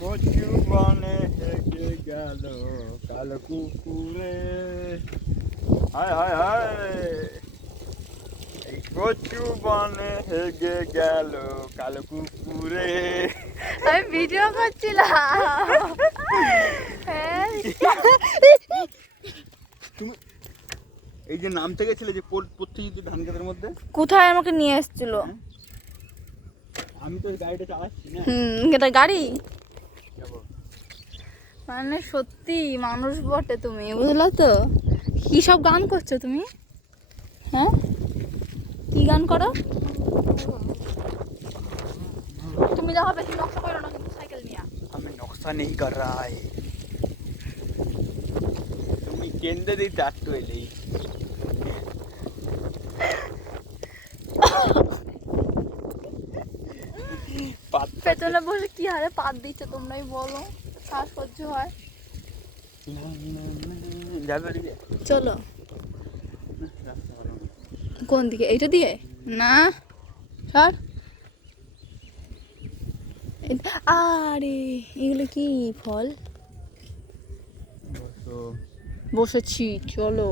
কচু বনে হেগে গেল কালো কুকুরে। হায় হায় হায়, এই কচু বনে হেগে গেল কালো কুকুরে। আমি ভিডিও করছিলাম। তুমি এই যে নামতে গেছিলে যে পড়তে যেত ধান খেতের মধ্যে, কোথায় আমাকে নিয়ে এসেছিল? আমি তো গাড়িটা চালাচ্ছি না। এটা গাড়ি যাবো। মানে সত্যি মানুষ বটে তুমি, বুঝলো তো? কি সব গান করছো তুমি? হ্যাঁ, কি গান করো তুমি? দেখো বেশি নকশা করো না কিন্তু সাইকেল নিয়ে। আমি নকশা নেই কর रहा है। তুমি কেন্দ্রে দিই চাট তো এলেই পেছনে বসে কি হারে পাত দিচ্ছে তোমরাই বলো, শ্বাসকষ্ট হয়। যাবে দিকে চলো। কোন দিকে? এইটা দিয়ে না, সর। আরে এগুলো কি ফল? বসেছি, চলো।